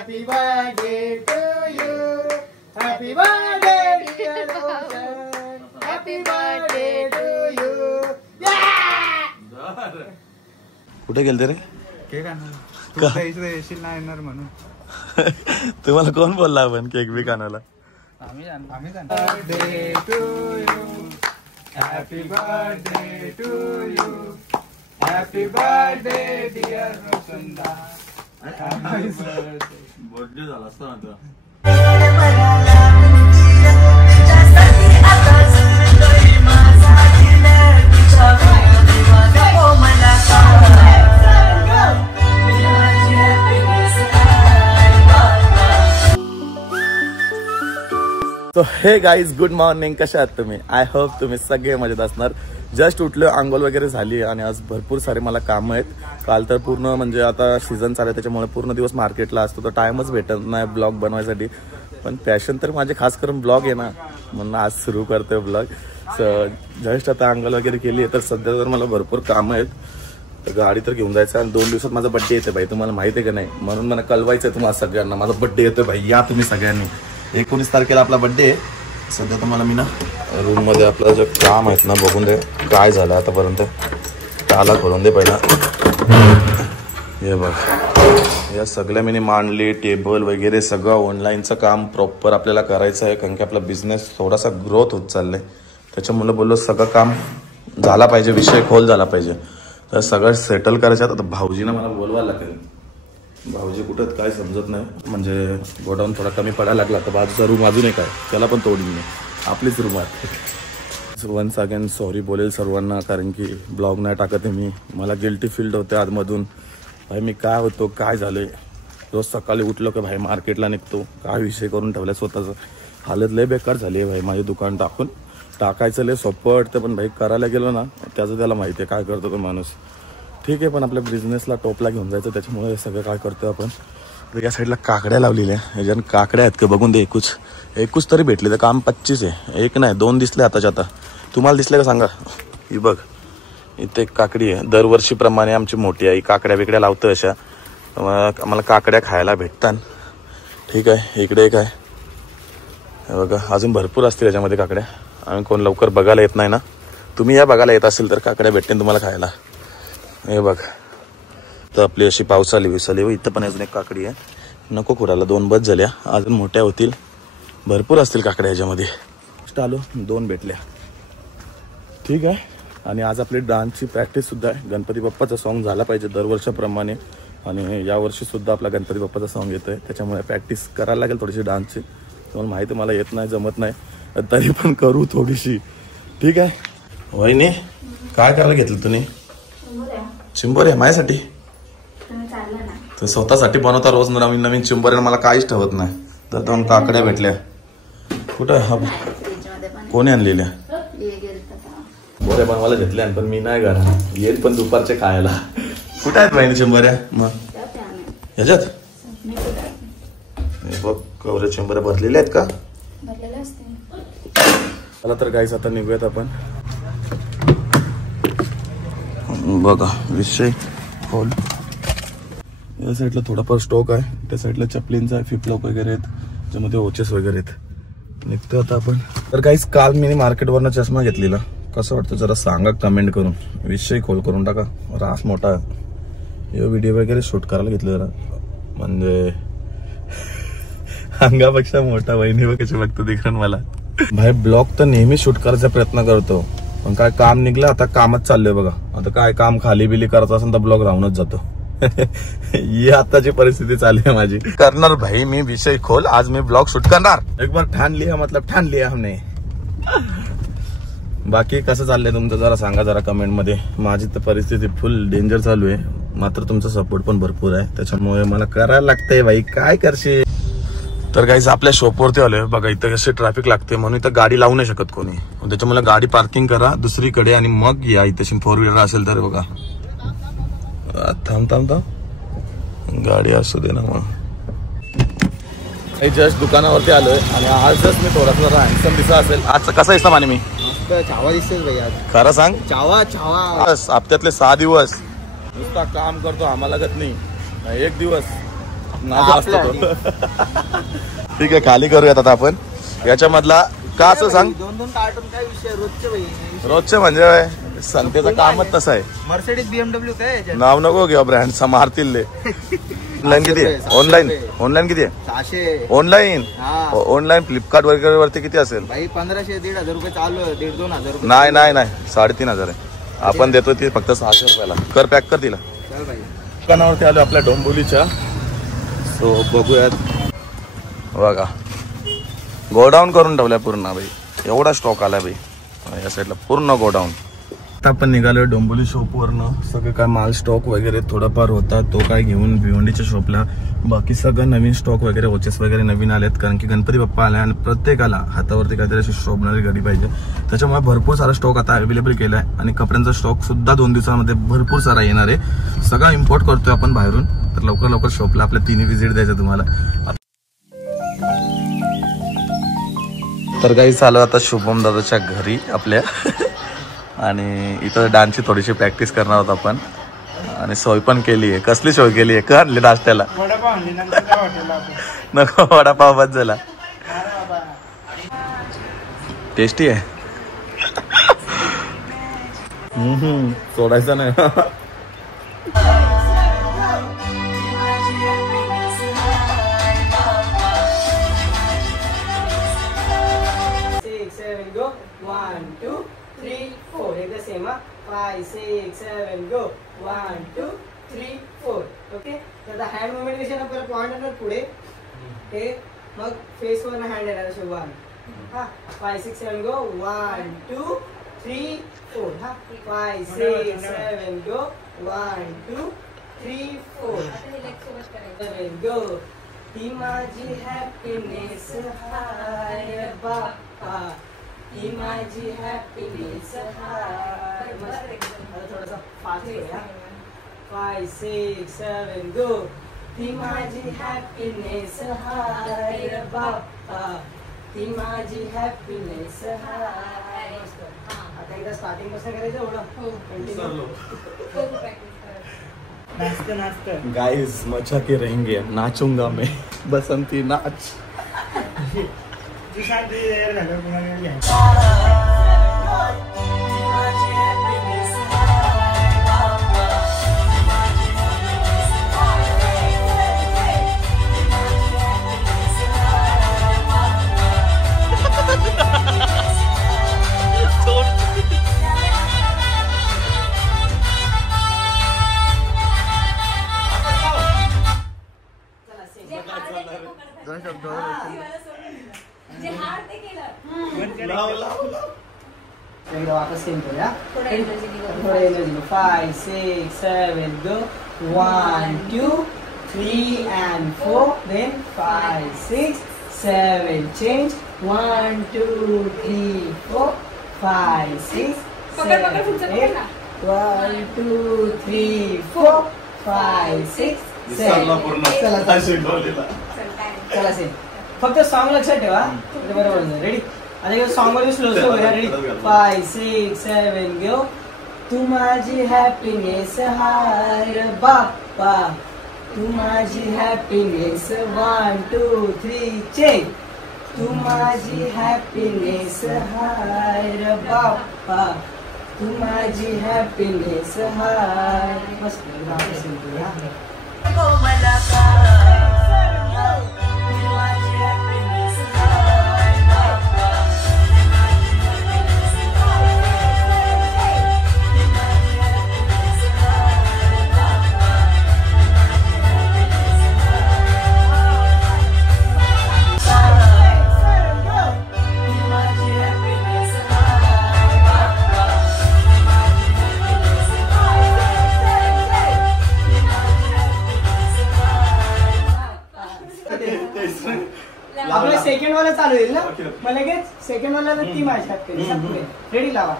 Happy birthday to you. Happy birthday dear Roshan. Happy birthday to you. कुठे गेलते रे? Cake आणायला. तू इकडे येशील ना येणार म्हणून. तुम्हाला कोण बोलला आपण केक बी आणायला? आम्ही birthday to you. Happy birthday to you. Happy birthday dear Roshan. Birthday झाला असता ना. तो हे गाईज गुड मॉर्निंग, कशा आहात तुम्ही? आय होप तुम्ही सगळे मजेत असणार. जस्ट उठलो, आंघोळ वगैरे झाली आणि आज भरपूर सारे मला कामं आहेत. काल तर पूर्ण म्हणजे आता सीझन चालू आहे त्याच्यामुळे पूर्ण दिवस मार्केटला असतो, तर टाइमच भेटत नाही ब्लॉग बनवायसाठी. पण पॅशन तर माझे खास करून ब्लॉग आहे ना, म्हणून आज सुरू करतोय ब्लॉग. जस्ट आता आंघोळ वगैरे केली आहे, तर सध्या तर मला भरपूर कामं आहेत. तर गाडी तर घेऊन जायचं आणि 2 दिवसात माझा बड्डे येते भाई, तुम्हाला माहिती आहे का नाही? म्हणून मला कळवायचं आहे तुम्हाला सगळ्यांना, माझा बड्डे येतोय भाई, या तुम्ही सगळ्यांनी. 19 तारखेला आपला बड्डे आहे. सध्या तुम्हाला मी ना रूममध्ये आपलं जे काम आहेत ना बघून दे काय झालं आतापर्यंत. त्याला खोलून दे पहिला. हे बघ, या सगळ्या मी मांडली, टेबल वगैरे सगळं ऑनलाईनचं काम प्रॉपर आपल्याला करायचं आहे, कारण की आपला बिझनेस थोडासा ग्रोथ होत चाललाय. त्याच्यामुळे बोललो सगळं काम झाला पाहिजे, विषय खोल झाला पाहिजे. तर सगळं सेटल करायचं. आता भाऊजीनं मला बोलवायला लागेल. भाऊजी कुठं काय समजत नाही, म्हणजे गोडाऊन थोडा कमी पडायला लागला तर बाजूचा रूम अजून एक आहे, त्याला पण तोडून नाही, आपलीच रूम आहे. वन्स अगेन सॉरी बोलेल सर्वांना, कारण की ब्लॉग नाही टाकत आहे मी. मला गिल्टी फील्ड होते आतमधून, भाई मी काय होतो काय झालं. रोज सकाळी उठलो की भाई मार्केटला निघतो, काय विषय करून ठेवला स्वतःचं. हालत लय बेकार झाली आहे भाई माझे. दुकान टाकायचं लय सोपं वाटतं, पण भाई करायला गेलो ना त्याचं त्याला माहिती आहे काय करतो तो माणूस. ठीक आहे, पण आपल्या बिझनेसला टॉपला घेऊन जायचं, त्याच्यामुळे सगळं काय करतो आपण. तर या साईडला काकड्या लावलेल्या, ह्याच्यानं काकड्या आहेत का बघून दे. एकूच तरी भेटले, तर काम 25 आहे. एक नाही 2 दिसले आताच्या आता. तुम्हाला दिसले का सांगा? ही बघ, इथे एक काकडी आहे. दरवर्षीप्रमाणे आमची मोठी आई काकड्या बिकड्या लावतं अशा, आम्हाला काकड्या खायला भेटतात. ठीक आहे, इकडे एक आहे बघा, अजून भरपूर असतील याच्यामध्ये काकड्या. आम्ही कोण लवकर बघायला येत नाही ना, तुम्ही या बघायला येत असेल तर काकड्या भेटतील तुम्हाला खायला. हे बघ, तर आपली अशी पावसाली विसाली. इथं पण अजून एक काकडी आहे, नको खुडाला, 2 बस झाल्या, अजून मोठ्या होतील, भरपूर असतील काकड्या ह्याच्यामध्ये. आलो 2 भेटल्या. ठीक आहे, आणि आज आपली डान्सची प्रॅक्टिस सुद्धा आहे. गणपती बाप्पाचा सॉन्ग झाला पाहिजे दरवर्षाप्रमाणे, आणि यावर्षी सुद्धा आपला गणपती बाप्पाचा सॉन्ग येतोय, त्याच्यामुळे प्रॅक्टिस करायला लागेल थोडीशी डान्सची. तुम्हाला माहिती मला येत नाही, जमत नाही, तरी पण करू थोडीशी. ठीक आहे वहिनी, काय करायला घेतलं तुम्ही? चिंबोऱ्या माझ्यासाठी? तर स्वतःसाठी बनवता रोज नवीन नवीन चिंबोऱ्या, मला काहीच ठेवत नाही. तर 2 काकड्या भेटल्या. कुठं कोणी आणलेल्या? बोऱ्या बनवायला घेतल्या, पण मी नाही घरा येत, पण दुपारचे खायला. कुठे आहेत बहिणी चिंबोऱ्या? मग ह्याच्यात बघ, कवरे चिंबोऱ्या भरलेल्या आहेत का? चला तर गाईस, आता निघूयात आपण. बघा विषय खोल. या साईडला थोडाफार स्टॉक आहे, त्या साईडला चपलींचा आहे, फ्लिपफ्लॉप वगैरे आहेत, ज्यामध्ये वॉचेस वगैरे आहेत. निघतो आता आपण. तर गाईस, काल मी मार्केटवरनं चष्मा घेतलेला, कसं वाटतं जरा सांगा कमेंट करून. विषय खोल करून टाका, रास मोठा. हे व्हिडिओ वगैरे शूट करायला घेतलं जरा, म्हणजे अंगापेक्षा मोठा. वहिनी कशी बघतो तिकडून मला. भाई ब्लॉग तर नेहमी शूट करायचा प्रयत्न करतो, पण काय काम निघलं, आता कामच चाललंय बघा. आता काय काम खाली बिली करत असेल तर ब्लॉग राहूनच जातो. ही आताची परिस्थिती चालली आहे माझी. करणार भाई मी विषय खोल, आज मी ब्लॉग शूट करणार. एक बार ठान लिया मतलब ठान लिया हमने. बाकी कसं चाललंय तुमचं जरा सांगा जरा कमेंट मध्ये. माझी तर परिस्थिती फुल डेंजर चालू आहे, मात्र तुमचा सपोर्ट पण भरपूर आहे, त्याच्यामुळे मला करायला लागतंय भाई, काय करशील. तर गाईज आपल्या शॉपवरती आलोय बघा. इथं कसे ट्रॅफिक लागते म्हणून इथं गाडी लावू नाही शकत कोणी, त्याच्यामुळे गाडी पार्किंग करा दुसरीकडे आणि मग या. इथे 4 व्हीलर असेल तर बघा. थांब गाडी असू दे ना. मग जस्ट दुकानावरती आलोय आणि आजच मी थोडासा हँडसम दिसला असेल. आज कसा दिसला माने मी? छावा दिसतेस भाई आज. खरं सांग. छावा हप्त्यातले 6 दिवस नुसता काम करतो, आम्हाला लागत नाही 1 दिवस. माझा असतो तो. ठीक आहे, खाली करूयात आता आपण. याच्यामधला का असं सांग, 2-2 कार्टून काय विषय, रोजचे भाई. रोजचे म्हणजे संतेचं कामच तसं आहे. मर्सिडीज BMW काय याच्यात? नाव नको घेऊ ब्रँड, मारतील ले. ऑनलाईन किती आहे? ऑनलाईन किती आहे? 600. ऑनलाईन हा ऑनलाईन फ्लिपकार्ट वगैरे वरती किती असेल? भाई 1500-1,500 रुपये चालू आहे. 1,500-2,000 रुपये. नाही 3,500 आहे. आपण देतो ती फक्त 600 रुपयाला. कर पॅक कर तिला. चल भाई, दुकानावरती आलो आपल्या डोंबिवलीच्या. सो बघूयात. बघा गोडाऊन करून ठेवलाय पूर्ण भाई, एवढा स्टॉक आलाय भाई या साईडला पूर्ण गोडाऊन. आता आपण निघालोय डोंबिवली शॉपवरनं. सगळं काय माल स्टॉक वगैरे थोडाफार होता तो काय घेऊन भिवंडीच्या शॉपला. बाकी सगळं नवीन स्टॉक वगैरे वॉचेस वगैरे नवीन आलेत, कारण की गणपती बाप्पा आला आणि प्रत्येकाला हातावरती काहीतरी अशी शोभणारी गाडी पाहिजे. त्याच्यामुळे भरपूर सारा स्टॉक आता अवेलेबल केलाय आणि कपड्यांचा स्टॉक सुद्धा 2 दिवसांमध्ये भरपूर सारा येणार आहे. सगळा इम्पोर्ट करतोय आपण बाहेरून. तर लवकर शॉपला आपल्या 3 व्हिजिट द्यायचं तुम्हाला. तर काही चालू आता शुभम दादाच्या घरी आपल्या आणि इथं डान्सची थोडीशी प्रॅक्टिस करणार आहोत आपण. आणि सोय पण केली आहे. कसली सोय केली आहे? का आणली नाश्त्याला? नको, वडापाव बस झाला. टेस्टी आहे. सोडायचं नाही. ओके. तर हँड मुवमेंट कशी ना, परत पॉइंट येणार पुढे, हे मग फेस वर हँड येणार असे 1. हा 5 6 7 गो 1 2 3 4. हा 5 6 7 गो 1 2 3 4. 7 गो. ती माझी हॅपीनेस हाय बाप्पा, ती माझी हॅपीनेस हाय. थोडासा फास्ट करूया. 5 6 7 गो. ती माझी हॅपीनेस हाय बाप्पा, ती माझी हॅपीनेस हाय. आता एकदा स्टार्टिंग पासून करायचं एवढं. नाचतं गाइस मजा के रहेंगे, नाचूंगा मैं बसंती नाच. वापस सेम करूया. थोडं energy. 5 6 7 go. 1 2 3 and 4. Then 5 6 7 change. 1 2 3 4 5 6 7 8. 1 2 3 4 5 6 7. चला सेम. फक्त सॉन्ग लक्षात ठेवा. बरोबर. रेडी. आता सॉन्ग मध्ये स्लो करूया. रेडी. 5 6 7 गो. तू माझी हॅपीनेस हाय बाप्पा, तू माझी हॅपीनेस. 1 2 3 चेंज. तू माझी हॅपीनेस हाय बाप्पा, तू माझी हॅपीनेस हाय. मस्त. आपलं सेकंड वाला चालू होईल ना, मग लगेच सेकंड वाला ती माझी हॅपी. रेडी लावा.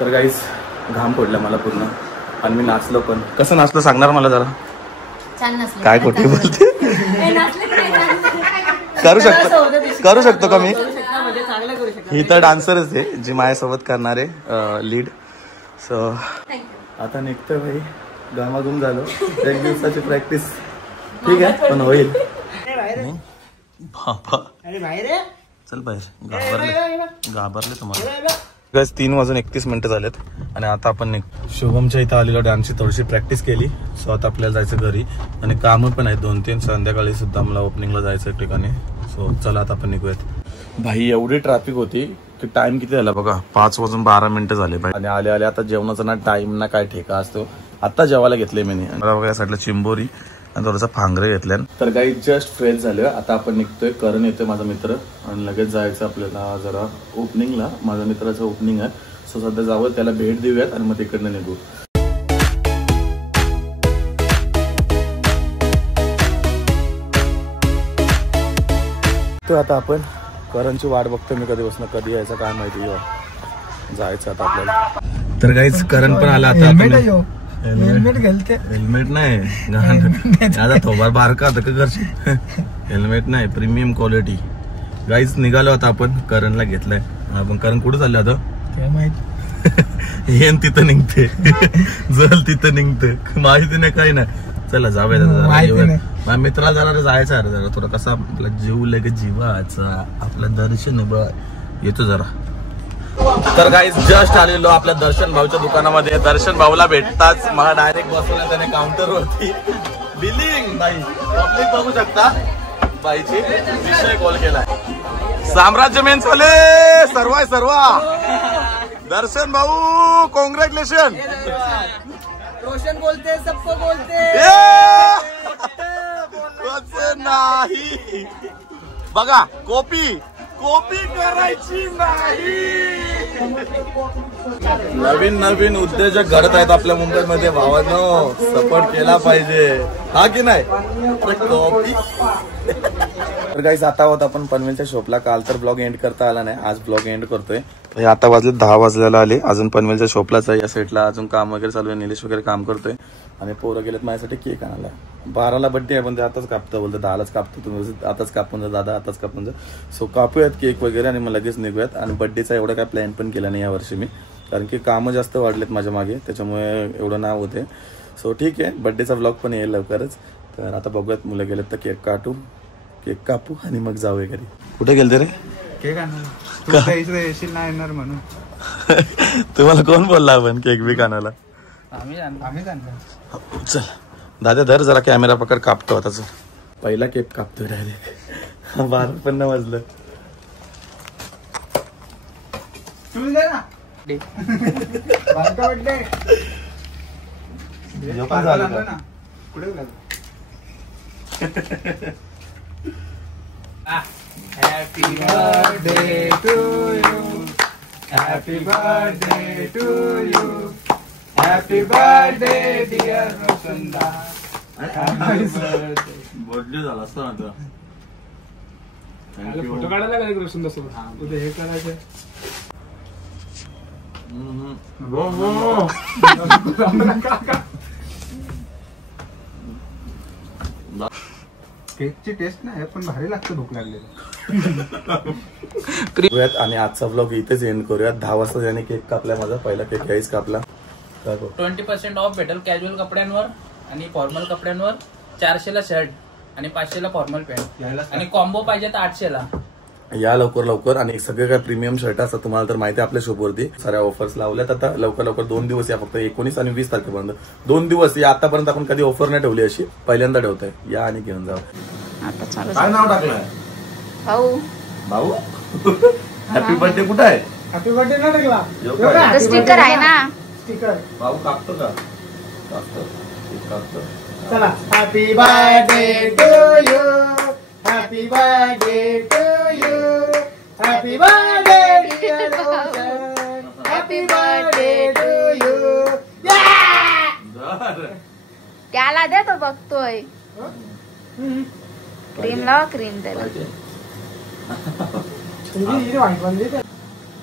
तर गाईस घाम पडला मला पूर्ण आणि मी नाचलो पण. कसं नाचलो सांगणार मला जरा? काय खोटी बोलते. करू शकतो का मी? ही तर डान्सरच आहे जी माझ्यासोबत करणार आहे लीड. सो आता निघतोय भाई. घामाघूम झालो. एक दिवसाची प्रॅक्टिस ठीक आहे पण होईल. बाबा चल बाहेर. घाबरले तुम्हाला. 3:31 झालेत आणि आता आपण शुभमच्या इथं आलेलो. डान्सची थोडीशी प्रॅक्टिस केली. सो आता आपल्याला जायचं घरी आणि कामं पण आहेत 2-3. संध्याकाळी सुद्धा मला ओपनिंगला जायचं एक ठिकाणी. सो चला आता आपण निघूयात. भाई एवढी ट्रॅफिक होती की टाइम किती झाला बघा 5:12 झाले भाई. आणि आले आता जेवणाचा ना टाइम ना काय ठेका असतो. आता जेवायला घेतले मी. मला बघा या साईडला चिंबोरी आणि थोडंसं फांगरे घेतल्या. तर काही जस्ट फ्रेश झालं. आता आपण निघतोय. करण येतोय माझा मित्र आणि लगेच जायचं आपल्याला जरा ओपनिंगला. माझ्या मित्राचं ओपनिंग आहे. सो सध्या जावं त्याला भेट देऊयात आणि मग तिकडनं निघू. तर आता आपण करणची वाट बघतोय. मी कधी यायचं काय माहिती. जायचं आता आपल्याला. तर काहीच करण पण आला आता. हेल्मेट नाही आता थोबार बारका आता का करशील. हेल्मेट नाही प्रीमियम क्वालिटी. गाईच निघालो आता आपण. करणला घेतलाय आपण. करण कुठे चाललं आता काय माहित. येन तिथं निघते जल तिथं निघते माहिती नाही काही नाही. चला जाऊया. माझ्या मित्राला जरा जायचं आहे जरा थोडं कसं आपला जीव लगे जीवाचा आपलं दर्शन येतो जरा. तर गाईज जस्ट आलेलो आपल्या दर्शन भाऊच्या दुकानामध्ये. दर्शन भाऊला भेटताच मला डायरेक्ट बसवलं त्याने काउंटर वरती. बिलिंग बाई पब्लिक बघू शकता. बाईची विषय कॉल केलाय. साम्राज्य मेन्स वाले सर्व दर्शन भाऊ कॉंग्रॅच्युलेशन. रोशन बोलते सबको बोलते नाही बघा कॉपी करायची नाही. नवीन उद्योजक घडत आहेत आपल्या मुंबईमध्ये. भावांनो सपोर्ट केला पाहिजे हा की नाही. तर गाईस आता आहोत आपण पनवेलच्या शॉपला. काल तर ब्लॉग एंड करता आला नाही. आज ब्लॉग एंड करतोय. आता वाजले 10 वाजलेला आले. अजून पनवेलच्या शॉपलाच आहे. या साईडला अजून काम वगैरे चालू आहे. निलेश वगैरे काम करतोय आणि पोरं गेलेत माझ्यासाठी केक आणायला. 12ला बड्डे आहे पण ते आताच कापतं बोलतो. 10लाच कापतो तुम्ही आताच कापून जा दादा आताच कापून जा. सो कापूयात केक वगैरे आणि मग लगेच निघूयात. आणि बड्डेचा एवढा काय प्लॅन पण केला नाही यावर्षी मी कारण की कामं जास्त वाढलेत माझ्या मागे त्याच्यामुळे एवढं नाव होते. सो ठीक आहे बड्डेचा ब्लॉग पण येईल लवकरच. तर आता बघूयात. मुलं गेलेत तर केक कापू आणि मग जाऊया घरी. कुठे गेलते रे केक आणायला म्हणून. तुम्हाला कोण बोलला आपण केक बी आणायला. चल दादा धर जरा कॅमेरा पकड. कापतो आता. पहिला केक कापतोय डायरेक्ट. 12 पण नाही वाजलं. Happy birthday to you. Happy birthday to you. Happy birthday dear Rosanda. Birthday झाला असता ना. फोटो काढायला काय रोशंदा सोबत उद्या हे करायचं. केकची टेस्ट नाही पण भारी लागतं. भूक लागलेली. आणि आजचा व्लॉग इथेच एंड करूयात. 10 वाजता त्याने केक कापला. माझा पहिला केक यायच कापला. 20% ऑफ भेटेल कॅज्युअल कपड्यांवर आणि फॉर्मल कपड्यांवर. 400ला शर्ट आणि 500ला फॉर्मल पॅन्ट आणि कॉम्बो पाहिजे तर 800ला. या लवकर. आणि सगळे काय प्रीमियम शर्ट असतात तुम्हाला तर माहिती आहे आपल्या शॉपवरती. साऱ्या ऑफर्स लावल्यात. आता लवकर 2 दिवस या. फक्त 19 आणि 20 तारखेपर्यंत 2 दिवस या. आतापर्यंत आपण कधी ऑफर नाही ठेवली अशी. पहिल्यांदा ठेवतोय. या आणि घेऊन जा. काय नाव टाकलंय भाऊ. हॅपी बर्थडे कुठं आहे. हॅपी बर्थडे ना टाकला. स्टिकर आहे ना. स्टिकर भाऊ कापतो का. चला. Happy birthday to you. Happy birthday to you. Happy birthday dear Roshan. Happy birthday to you. त्याला दे तो बघतोय. क्रीम लावा क्रीम त्याला.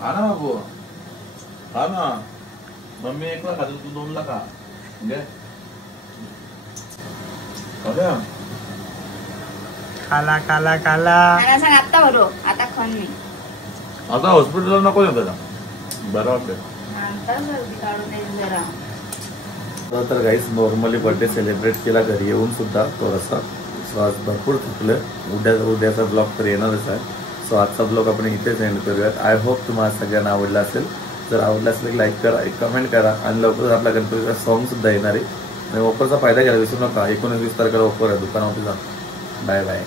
हा ना बाबू हा ना. मम्मी 1 ला खातो तू 2 ला खा घे खाला खाला खाला मला सांग आता भरो आता खन मी आता हॉस्पिटलला नको येत बरं वाटतं नंतर सर्दी काढून येईल जरा. तर गाईस नॉर्मली बर्थडे सेलिब्रेट केला घरी येऊन सुद्धा थोडासा. सो आज भरपूर थकलं. उद्याचा ब्लॉग तर येणारच आहे. सो आजचा ब्लॉग आपण इथेच एंड करूयात. आय होप तुम्हाला सगळ्यांना आवडला असेल. जर आवडला असेल की लाईक करा, एक कमेंट करा आणि लवकरच आपला गणपतीचा सॉन्ग सुद्धा येणार आहे. आणि ऑफरचा फायदा घ्यायला विसरू नका. 19-20 तारखेला ऑफर आहे दुकानामध्ये जा. Bye bye.